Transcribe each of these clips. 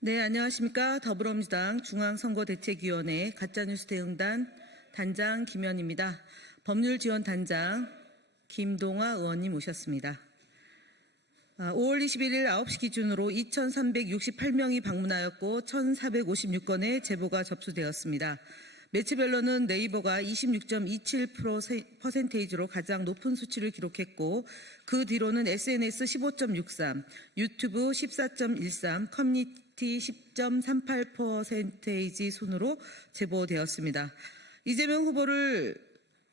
네, 안녕하십니까. 더불어민주당 중앙선거대책위원회 가짜뉴스 대응단 단장 김현입니다. 법률지원단장 김동아 의원님 오셨습니다. 5월 21일 9시 기준으로 2,368명이 방문하였고 1,456건의 제보가 접수되었습니다. 매체별로는 네이버가 26.27%로 가장 높은 수치를 기록했고 그 뒤로는 SNS 15.63, 유튜브 14.13, 커뮤니티 10.38% 순으로 제보되었습니다. 이재명 후보를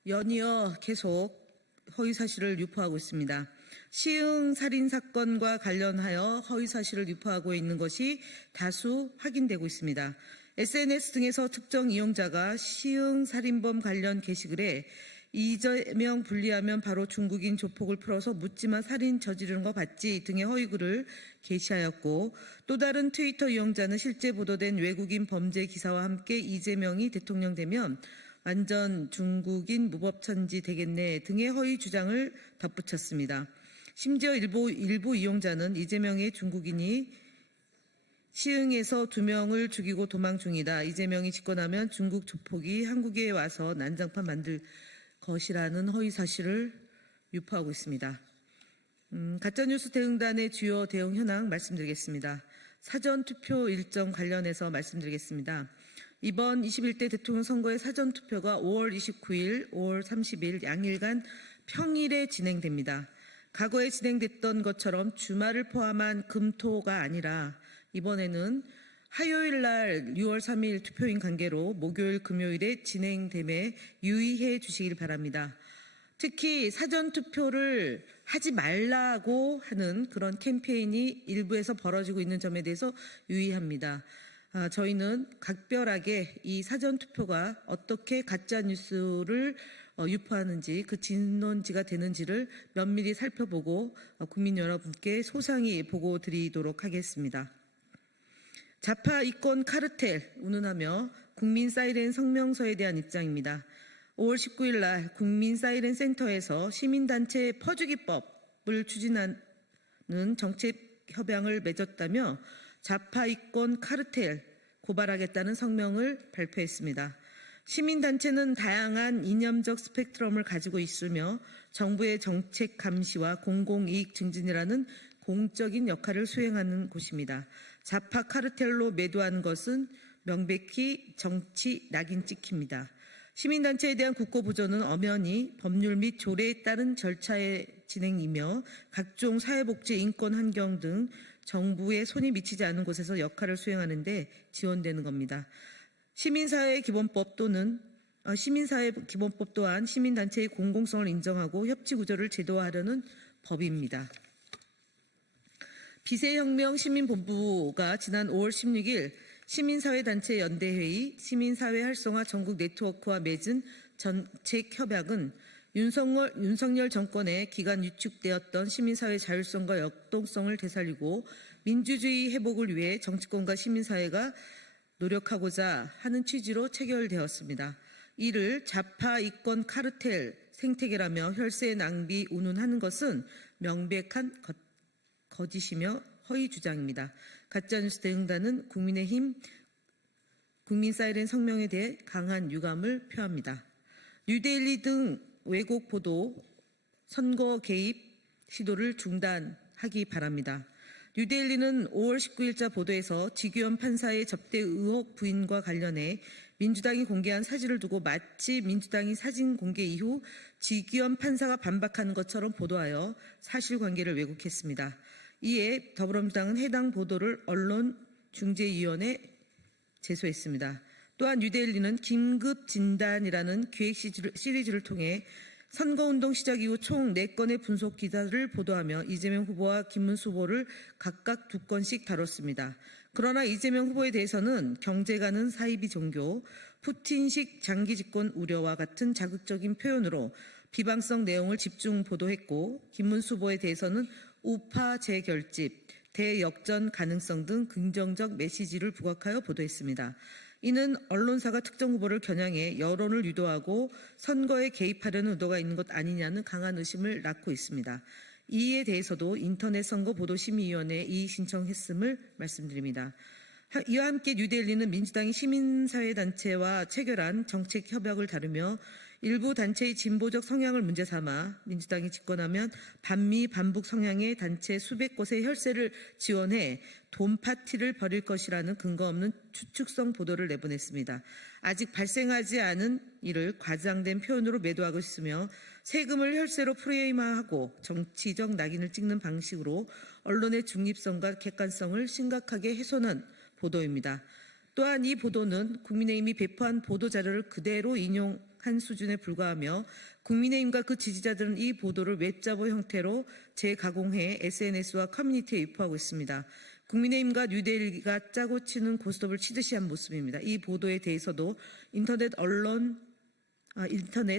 연이어 계속 허위사실을 유포하고 있습니다. 시흥 살인사건과 관련하여 허위사실을 유포하고 있는 것이 다수 확인되고 있습니다. SNS 등에서 특정 이용자가 시흥 살인범 관련 게시글에 이재명 분리하면 바로 중국인 조폭을 풀어서 묻지마 살인 저지르는 거 봤지 등의 허위글을 게시하였고 또 다른 트위터 이용자는 실제 보도된 외국인 범죄 기사와 함께 이재명이 대통령 되면 완전 중국인 무법천지 되겠네 등의 허위 주장을 덧붙였습니다. 심지어 일부 이용자는 이재명의 중국인이 시흥에서 2명을 죽이고 도망 중이다. 이재명이 집권하면 중국 조폭이 한국에 와서 난장판 만들 것이라는 허위사실을 유포하고 있습니다. 가짜뉴스 대응단의 주요 대응 현황 말씀드리겠습니다. 사전투표 일정 관련해서 말씀드리겠습니다. 이번 21대 대통령 선거의 사전투표가 5월 29일, 5월 30일 양일간 평일에 진행됩니다. 과거에 진행됐던 것처럼 주말을 포함한 금토가 아니라 이번에는 화요일 날 6월 3일 투표인 관계로 목요일, 금요일에 진행됨에 유의해 주시길 바랍니다. 특히 사전투표를 하지 말라고 하는 그런 캠페인이 일부에서 벌어지고 있는 점에 대해서 유의합니다. 저희는 각별하게 이 사전투표가 어떻게 가짜뉴스를 유포하는지 그 진론지가 되는지를 면밀히 살펴보고 국민 여러분께 소상히 보고 드리도록 하겠습니다. 좌파 이권 카르텔 운운하며 국민 사이렌 성명서에 대한 입장입니다. 5월 19일 날 국민 사이렌 센터에서 시민단체 퍼주기법을 추진하는 정책 협약을 맺었다며 좌파 이권 카르텔 고발하겠다는 성명을 발표했습니다. 시민단체는 다양한 이념적 스펙트럼을 가지고 있으며 정부의 정책 감시와 공공이익 증진이라는 공적인 역할을 수행하는 곳입니다. 좌파 카르텔로 매도한 것은 명백히 정치 낙인 찍힙니다. 시민단체에 대한 국고보조는 엄연히 법률 및 조례에 따른 절차의 진행이며 각종 사회복지, 인권, 환경 등 정부의 손이 미치지 않은 곳에서 역할을 수행하는 데 지원되는 겁니다. 시민사회 기본법 또한 시민단체의 공공성을 인정하고 협치구조를 제도화하려는 법입니다. 비세혁명 시민본부가 지난 5월 16일 시민사회단체 연대회의 시민사회 활성화 전국 네트워크와 맺은 정책협약은 윤석열 정권의 기간 위축되었던 시민사회 자율성과 역동성을 되살리고 민주주의 회복을 위해 정치권과 시민사회가 노력하고자 하는 취지로 체결되었습니다. 이를 좌파 이권 카르텔 생태계라며 혈세 낭비 운운하는 것은 명백한 거짓이며 허위 주장입니다. 가짜뉴스 대응단은 국민의힘 국민 사이렌 성명에 대해 강한 유감을 표합니다. 뉴데일리 등 왜곡 보도, 선거 개입 시도를 중단하기 바랍니다. 뉴데일리는 5월 19일자 보도에서 지규현 판사의 접대 의혹 부인과 관련해 민주당이 공개한 사진을 두고 마치 민주당이 사진 공개 이후 지규현 판사가 반박하는 것처럼 보도하여 사실관계를 왜곡했습니다. 이에 더불어민주당은 해당 보도를 언론중재위원회에 제소했습니다. 또한 뉴데일리는 긴급진단이라는 기획 시리즈를 통해 선거운동 시작 이후 총 4건의 분석 기사를 보도하며 이재명 후보와 김문수 후보를 각각 2건씩 다뤘습니다. 그러나 이재명 후보에 대해서는 경제가는 사이비 종교, 푸틴식 장기 집권 우려와 같은 자극적인 표현으로 비방성 내용을 집중 보도했고 김문수 후보에 대해서는 우파 재결집, 대역전 가능성 등 긍정적 메시지를 부각하여 보도했습니다. 이는 언론사가 특정 후보를 겨냥해 여론을 유도하고 선거에 개입하려는 의도가 있는 것 아니냐는 강한 의심을 낳고 있습니다. 이에 대해서도 인터넷 선거 보도심의위원회에 이의 신청했음을 말씀드립니다. 이와 함께 뉴델리는 민주당이 시민사회단체와 체결한 정책 협약을 다루며 일부 단체의 진보적 성향을 문제 삼아 민주당이 집권하면 반미 반북 성향의 단체 수백 곳의 혈세를 지원해 돈 파티를 벌일 것이라는 근거 없는 추측성 보도를 내보냈습니다. 아직 발생하지 않은 일을 과장된 표현으로 매도하고 있으며 세금을 혈세로 프레임화하고 정치적 낙인을 찍는 방식으로 언론의 중립성과 객관성을 심각하게 훼손한 보도입니다. 또한 이 보도는 국민의힘이 배포한 보도자료를 그대로 인용한 수준에 불과하며 국민의힘과 그 지지자들은 이 보도를 웹자보 형태로 재가공해 SNS와 커뮤니티에 유포하고 있습니다. 국민의힘과 뉴델리가 짜고 치는 고스톱을 치듯이 한 모습입니다. 이 보도에 대해서도 인터넷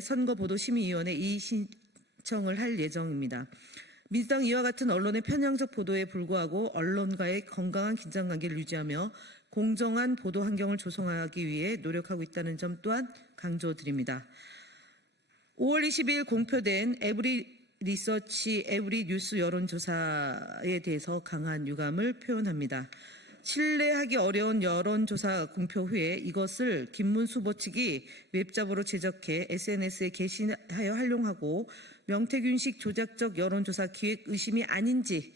선거보도심의위원회에 이의 신청을 할 예정입니다. 민주당 이와 같은 언론의 편향적 보도에 불구하고 언론과의 건강한 긴장관계를 유지하며 공정한 보도 환경을 조성하기 위해 노력하고 있다는 점 또한 강조드립니다. 5월 20일 공표된 에브리 리서치 에브리 뉴스 여론조사에 대해서 강한 유감을 표현합니다. 신뢰하기 어려운 여론조사 공표 후에 이것을 김문수 후보 측이 웹자보로 제작해 SNS에 게시하여 활용하고 명태균식 조작적 여론조사 기획 의심이 아닌지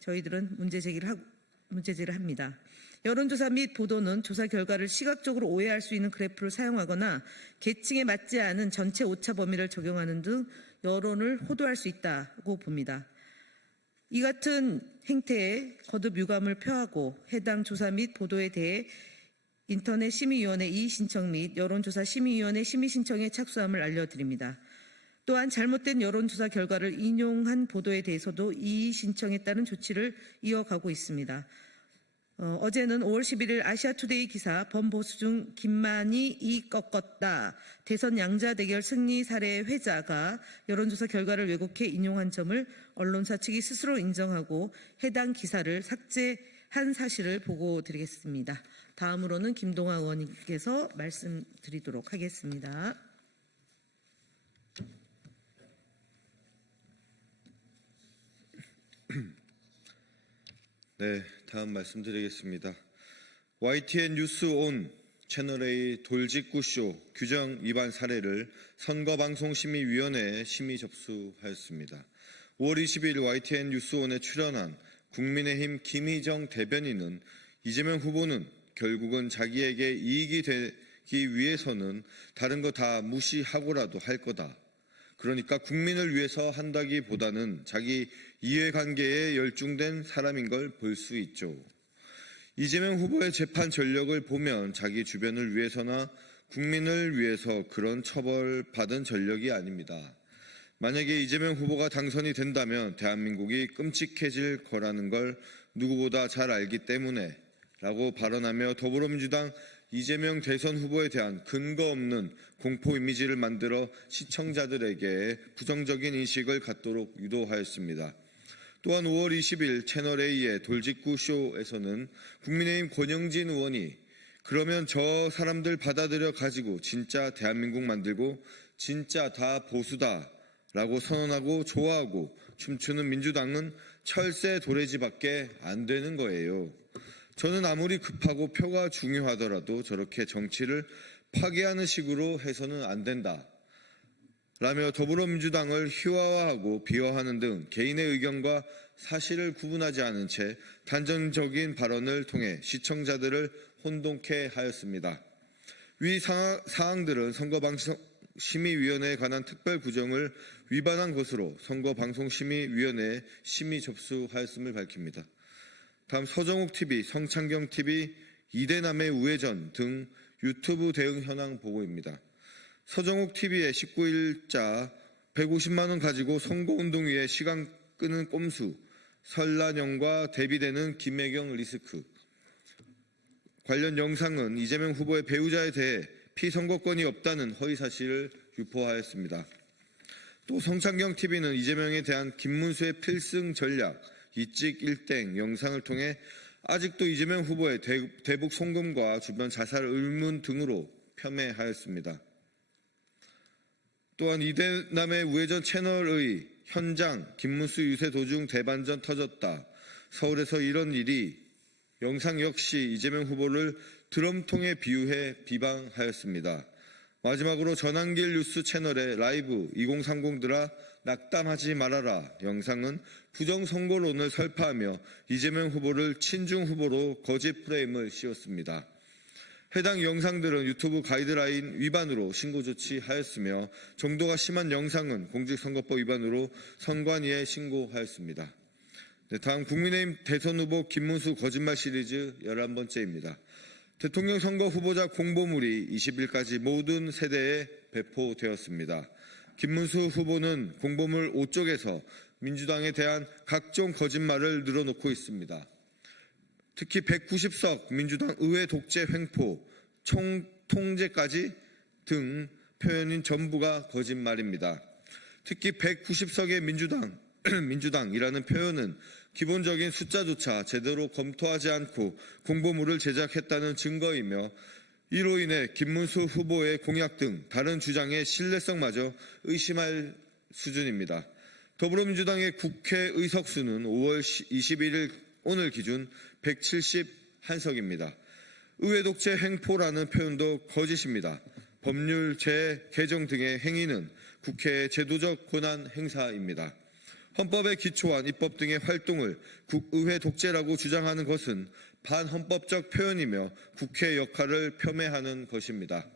저희들은 문제제기를 합니다. 여론조사 및 보도는 조사 결과를 시각적으로 오해할 수 있는 그래프를 사용하거나 계층에 맞지 않은 전체 오차 범위를 적용하는 등 여론을 호도할 수 있다고 봅니다. 이 같은 행태에 거듭 유감을 표하고 해당 조사 및 보도에 대해 인터넷 심의위원회 이의 신청 및 여론조사 심의위원회 심의 신청에 착수함을 알려드립니다. 또한 잘못된 여론조사 결과를 인용한 보도에 대해서도 이의 신청에 따른 조치를 이어가고 있습니다. 어제는 5월 11일 아시아투데이 기사 범보수 중 김만희 이 꺾었다. 대선 양자 대결 승리 사례 회자가 여론조사 결과를 왜곡해 인용한 점을 언론사 측이 스스로 인정하고 해당 기사를 삭제한 사실을 보고드리겠습니다. 다음으로는 김동화 의원님께서 말씀드리도록 하겠습니다. 네, 다음 말씀드리겠습니다. YTN 뉴스 온 채널A 돌직구쇼 규정 위반 사례를 선거방송심의위원회에 심의 접수하였습니다. 5월 20일 YTN 뉴스 온에 출연한 국민의힘 김희정 대변인은 이재명 후보는 결국은 자기에게 이익이 되기 위해서는 다른 거 다 무시하고라도 할 거다. 그러니까 국민을 위해서 한다기보다는 자기 이해관계에 열중된 사람인 걸 볼 수 있죠. 이재명 후보의 재판 전력을 보면 자기 주변을 위해서나 국민을 위해서 그런 처벌받은 전력이 아닙니다. 만약에 이재명 후보가 당선이 된다면 대한민국이 끔찍해질 거라는 걸 누구보다 잘 알기 때문에 라고 발언하며 더불어민주당 이재명 대선 후보에 대한 근거 없는 공포 이미지를 만들어 시청자들에게 부정적인 인식을 갖도록 유도하였습니다. 또한 5월 20일 채널A의 돌직구쇼에서는 국민의힘 권영진 의원이 그러면 저 사람들 받아들여 가지고 진짜 대한민국 만들고 진짜 다 보수다 라고 선언하고 좋아하고 춤추는 민주당은 철새 도래지밖에 안 되는 거예요. 저는 아무리 급하고 표가 중요하더라도 저렇게 정치를 파괴하는 식으로 해서는 안 된다. 라며 더불어민주당을 희화화하고 비하하는 등 개인의 의견과 사실을 구분하지 않은 채 단정적인 발언을 통해 시청자들을 혼동케 하였습니다. 위 사항들은 선거방송심의위원회에 관한 특별 규정을 위반한 것으로 선거방송심의위원회에 심의 접수하였음을 밝힙니다. 다음 서정욱TV, 성창경TV, 이대남의 우회전 등 유튜브 대응 현황 보고입니다. 서정욱TV의 19일자 150만 원 가지고 선거운동위에 시간 끄는 꼼수, 설란영과 대비되는 김혜경 리스크. 관련 영상은 이재명 후보의 배우자에 대해 피선거권이 없다는 허위사실을 유포하였습니다. 또 성창경TV는 이재명에 대한 김문수의 필승 전략, 이찍 1땡 영상을 통해 아직도 이재명 후보의 대북 송금과 주변 자살 의문 등으로 폄훼하였습니다. 또한 이대남의 우회전 채널의 현장 김문수 유세 도중 대반전 터졌다. 서울에서 이런 일이 영상 역시 이재명 후보를 드럼통에 비유해 비방하였습니다. 마지막으로 전환길 뉴스 채널의 라이브 2030들아 낙담하지 말아라 영상은 부정선거론을 설파하며 이재명 후보를 친중 후보로 거짓 프레임을 씌웠습니다. 해당 영상들은 유튜브 가이드라인 위반으로 신고 조치하였으며 정도가 심한 영상은 공직선거법 위반으로 선관위에 신고하였습니다. 네, 다음 국민의힘 대선 후보 김문수 거짓말 시리즈 11번째입니다. 대통령 선거 후보자 공보물이 20일까지 모든 세대에 배포되었습니다. 김문수 후보는 공보물 5쪽에서 민주당에 대한 각종 거짓말을 늘어놓고 있습니다. 특히 190석 민주당 의회 독재 횡포, 총통제까지 등 표현인 전부가 거짓말입니다. 특히 190석의 민주당이라는 표현은 기본적인 숫자조차 제대로 검토하지 않고 공보물을 제작했다는 증거이며 이로 인해 김문수 후보의 공약 등 다른 주장의 신뢰성마저 의심할 수준입니다. 더불어민주당의 국회 의석수는 5월 21일 오늘 기준 171석입니다. 의회 독재 횡포라는 표현도 거짓입니다. 법률 재개정 등의 행위는 국회의 제도적 권한 행사입니다. 헌법에 기초한 입법 등의 활동을 국의회 독재라고 주장하는 것은 반헌법적 표현이며 국회 역할을 폄훼하는 것입니다.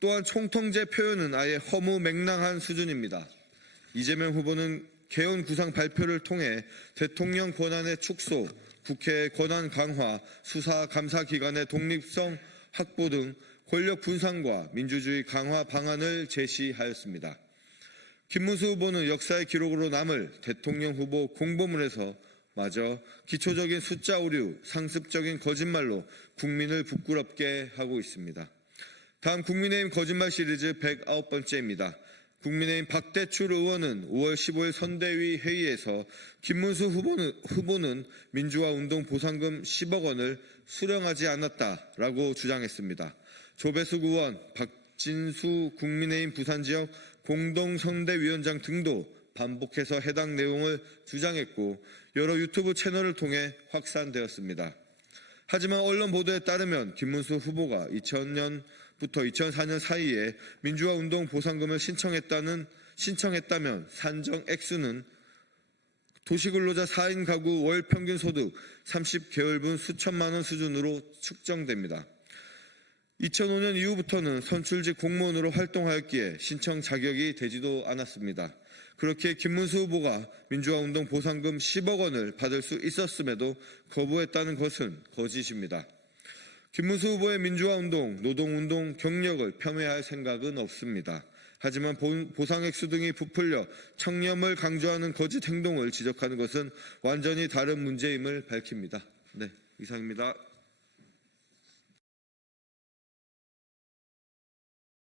또한 총통제 표현은 아예 허무맹랑한 수준입니다. 이재명 후보는 개헌 구상 발표를 통해 대통령 권한의 축소, 국회의 권한 강화, 수사 감사 기관의 독립성 확보 등 권력 분산과 민주주의 강화 방안을 제시하였습니다. 김문수 후보는 역사의 기록으로 남을 대통령 후보 공보물에서 마저 기초적인 숫자 오류, 상습적인 거짓말로 국민을 부끄럽게 하고 있습니다. 다음 국민의힘 거짓말 시리즈 109번째입니다. 국민의힘 박대출 의원은 5월 15일 선대위 회의에서 김문수 후보는 민주화 운동 보상금 10억 원을 수령하지 않았다라고 주장했습니다. 조배숙 의원, 박진수 국민의힘 부산지역 공동선대위원장 등도 반복해서 해당 내용을 주장했고 여러 유튜브 채널을 통해 확산되었습니다. 하지만 언론 보도에 따르면 김문수 후보가 2000년부터 2004년 사이에 민주화 운동 보상금을 신청했다면 산정 액수는 도시근로자 4인 가구 월 평균 소득 30개월분 수천만 원 수준으로 측정됩니다. 2005년 이후부터는 선출직 공무원으로 활동하였기에 신청 자격이 되지도 않았습니다. 그렇게 김문수 후보가 민주화운동 보상금 10억 원을 받을 수 있었음에도 거부했다는 것은 거짓입니다. 김문수 후보의 민주화운동, 노동운동 경력을 폄훼할 생각은 없습니다. 하지만 보상액수 등이 부풀려 청렴을 강조하는 거짓 행동을 지적하는 것은 완전히 다른 문제임을 밝힙니다. 네, 이상입니다.